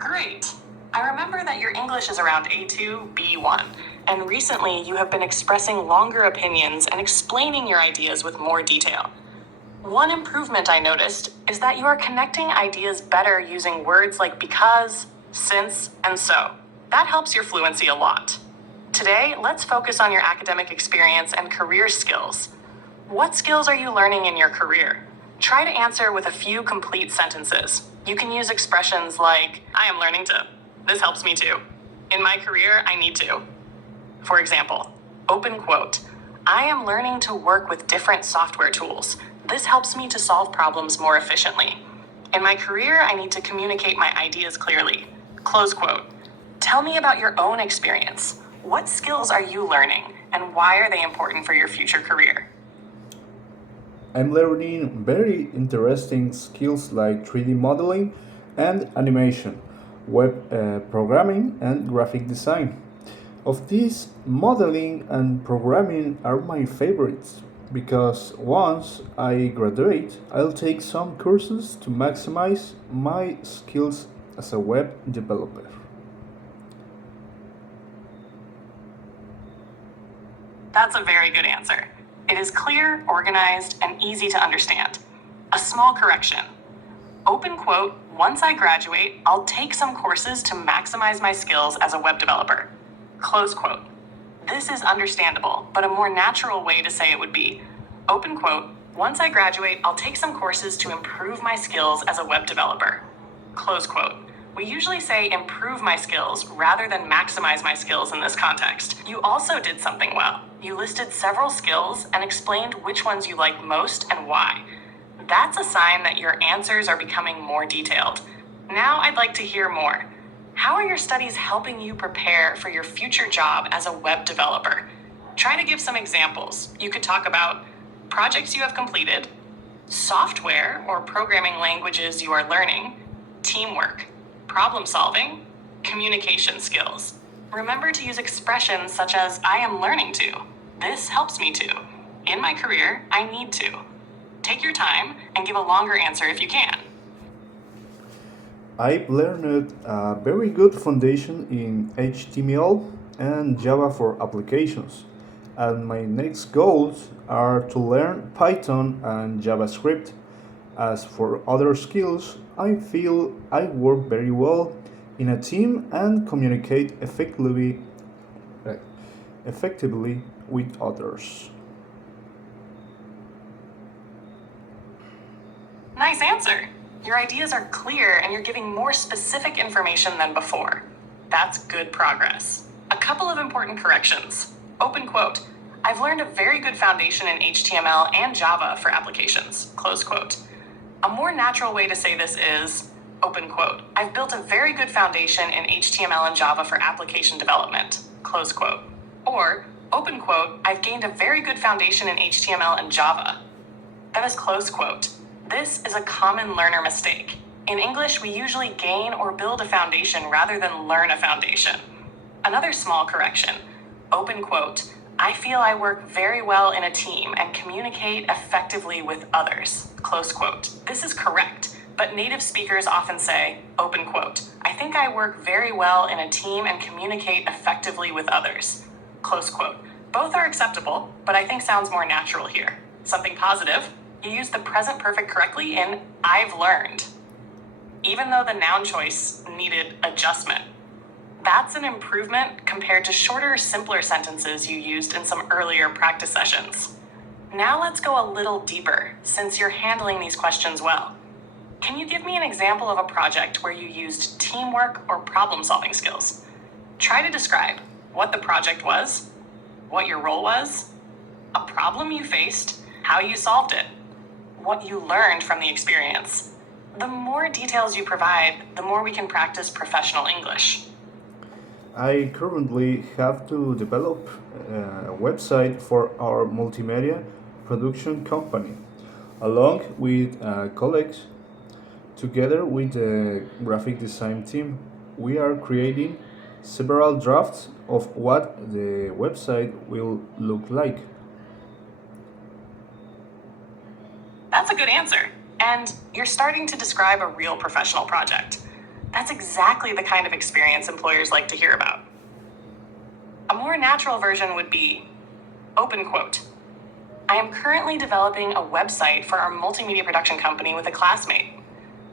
Great. I remember that your English is around A2, B1, and recently you have been expressing longer opinions and explaining your ideas with more detail. One improvement I noticed is that you are connecting ideas better using words like because, since, and so. That helps your fluency a lot. Today, let's focus on your academic experience and career skills. What skills are you learning in your career? Try to answer with a few complete sentences. You can use expressions like, I am learning to. This helps me too. In my career, I need to. For example, open quote, I am learning to work with different software tools. This helps me to solve problems more efficiently. In my career, I need to communicate my ideas clearly. Close quote. Tell me about your own experience. What skills are you learning, and why are they important for your future career? I'm learning very interesting skills like 3D modeling and animation, web programming, and graphic design. Of these, modeling and programming are my favorites because once I graduate, I'll take some courses to maximize my skills as a web developer. That's a very good answer. It is clear, organized, and easy to understand. A small correction. Open quote, once I graduate, I'll take some courses to maximize my skills as a web developer. Close quote. This is understandable, but a more natural way to say it would be, open quote, once I graduate, I'll take some courses to improve my skills as a web developer. Close quote. We usually say improve my skills rather than maximize my skills in this context. You also did something well. You listed several skills and explained which ones you like most and why. That's a sign that your answers are becoming more detailed. Now I'd like to hear more. How are your studies helping you prepare for your future job as a web developer? Try to give some examples. You could talk about projects you have completed, software or programming languages you are learning, teamwork, problem solving, communication skills. Remember to use expressions such as I am learning to. This helps me to. In my career, I need to. Take your time and give a longer answer if you can. I've learned a very good foundation in HTML and Java for applications, and my next goals are to learn Python and JavaScript. As for other skills, I feel I work very well in a team and communicate effectively with others. Nice answer. Your ideas are clear and you're giving more specific information than before. That's good progress. A couple of important corrections. Open quote. I've learned a very good foundation in HTML and Java for applications. Close quote. A more natural way to say this is, open quote, I've built a very good foundation in HTML and Java for application development. Close quote. Or, open quote, I've gained a very good foundation in HTML and Java. That is close quote. This is a common learner mistake. In English, we usually gain or build a foundation rather than learn a foundation. Another small correction. Open quote, I feel I work very well in a team and communicate effectively with others. Close quote. This is correct, but native speakers often say, open quote, I think I work very well in a team and communicate effectively with others. Close quote. Both are acceptable, but I think sounds more natural here. Something positive, you use the present perfect correctly in I've learned, even though the noun choice needed adjustment. That's an improvement compared to shorter, simpler sentences you used in some earlier practice sessions. Now let's go a little deeper, since you're handling these questions well. Can you give me an example of a project where you used teamwork or problem-solving skills? Try to describe what the project was, what your role was, a problem you faced, how you solved it, what you learned from the experience. The more details you provide, the more we can practice professional English. I currently have to develop a website for our multimedia production company, along with colleagues. Together with the graphic design team, we are creating several drafts of what the website will look like. That's a good answer. And you're starting to describe a real professional project. That's exactly the kind of experience employers like to hear about. A more natural version would be open quote. I am currently developing a website for our multimedia production company with a classmate.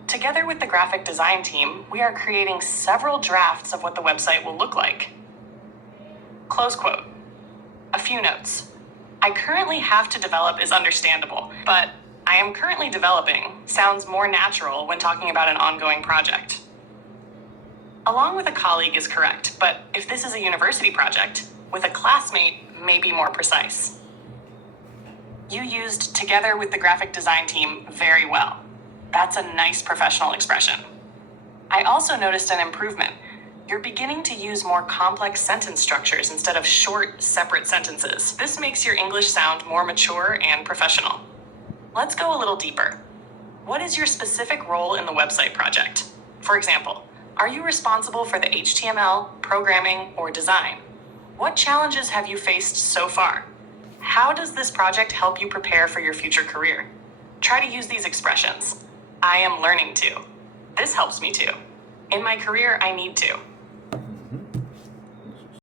Together with the graphic design team, we are creating several drafts of what the website will look like. Close quote. A few notes. I currently have to develop is understandable, but I am currently developing sounds more natural when talking about an ongoing project. Along with a colleague is correct, but if this is a university project, with a classmate may be more precise. You used together with the graphic design team very well. That's a nice professional expression. I also noticed an improvement. You're beginning to use more complex sentence structures instead of short, separate sentences. This makes your English sound more mature and professional. Let's go a little deeper. What is your specific role in the website project? For example, are you responsible for the HTML, programming, or design? What challenges have you faced so far? How does this project help you prepare for your future career? Try to use these expressions. I am learning to. This helps me to. In my career, I need to.